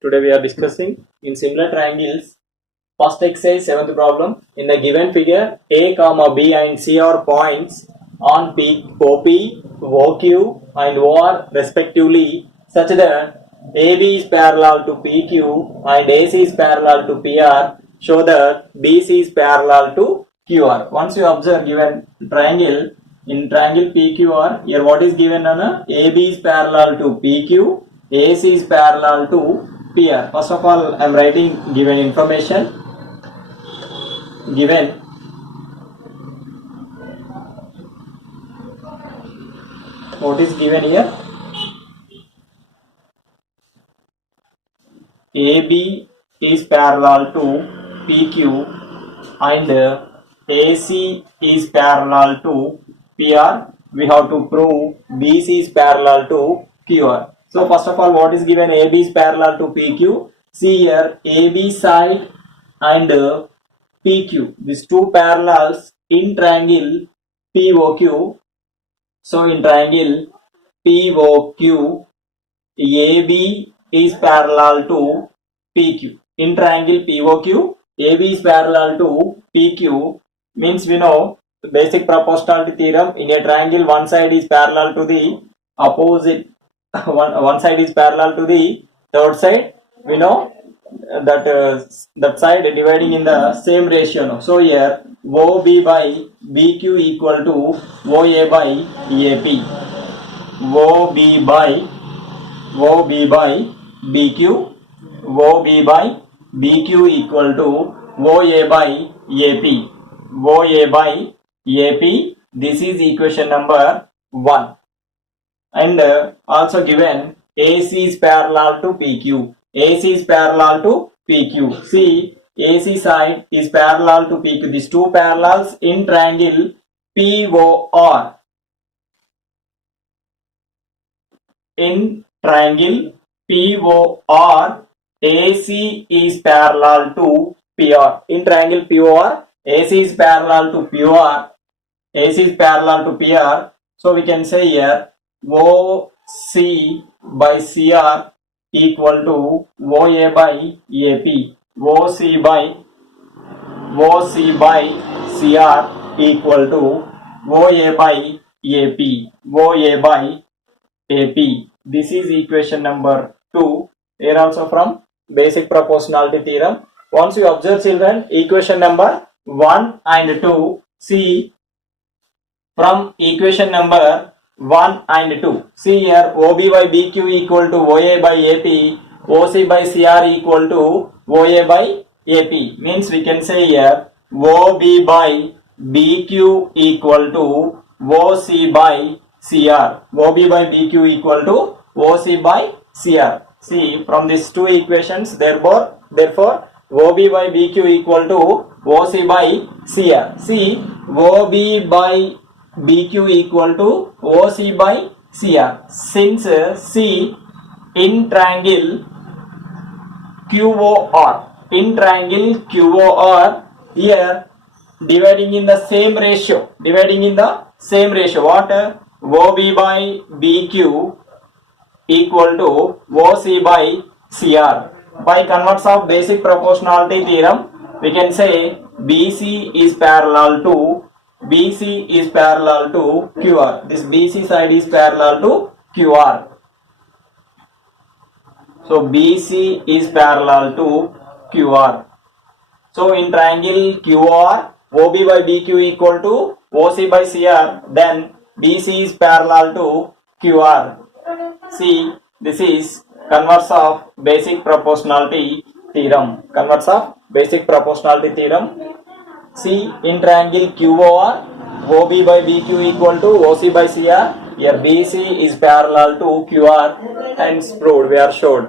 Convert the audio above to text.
Today we are discussing in similar triangles. First exercise, seventh problem. In the given figure, A, comma B and C are points on P, OP, OQ and OR respectively, such that AB is parallel to PQ and AC is parallel to PR. Show that BC is parallel to QR. Once you observe given triangle, in triangle PQR, here what is given? AB is parallel to PQ, AC is parallel to PR. First of all, I am writing given information. Given what is given here? AB is parallel to PQ and AC is parallel to PR. We have to prove BC is parallel to QR. So first of all, what is given? AB is parallel to PQ. See here, AB side and PQ. These two parallels in triangle POQ. So in triangle POQ, AB is parallel to PQ. In triangle POQ, AB is parallel to PQ. Means we know the basic proportionality theorem. In a triangle, one side is parallel to the opposite. One side is parallel to the third side. We know that side dividing in the same ratio. So here OB by BQ equal to OA by AP. OB by BQ, OB by BQ equal to OA by AP. OA by AP. This is equation number 1. And also given AC is parallel to PQ. AC is parallel to PQ. See, AC side is parallel to PQ. These two parallels in triangle POR. In triangle POR, AC is parallel to PR. In triangle POR, AC is parallel to PR. AC is parallel to PR. So we can say here OC by CR equal to OA by AP. OC by CR equal to OA by AP. OA by AP. This is equation number 2. Here also from basic proportionality theorem. Once you observe, children, equation number 1 and 2. See, from equation number 1 and 2. See here, OB by BQ equal to OA by AP. OC by CR equal to OA by AP. Means we can say here OB by BQ equal to OC by CR. OB by BQ equal to OC by CR. See, from these two equations, therefore OB by BQ equal to OC by CR. See, OB by BQ equal to OC by CR. Since C in triangle QOR, here dividing in the same ratio. What? OB by BQ equal to OC by CR. By converse of basic proportionality theorem, we can say BC is parallel to QR. This BC side is parallel to QR. So BC is parallel to QR. So in triangle QR, OB by BQ equal to OC by CR, then BC is parallel to QR. See, this is converse of basic proportionality theorem. See, in triangle QOR, OB by BQ equal to OC by CR. Here BC is parallel to QR, hence proved, we are showed.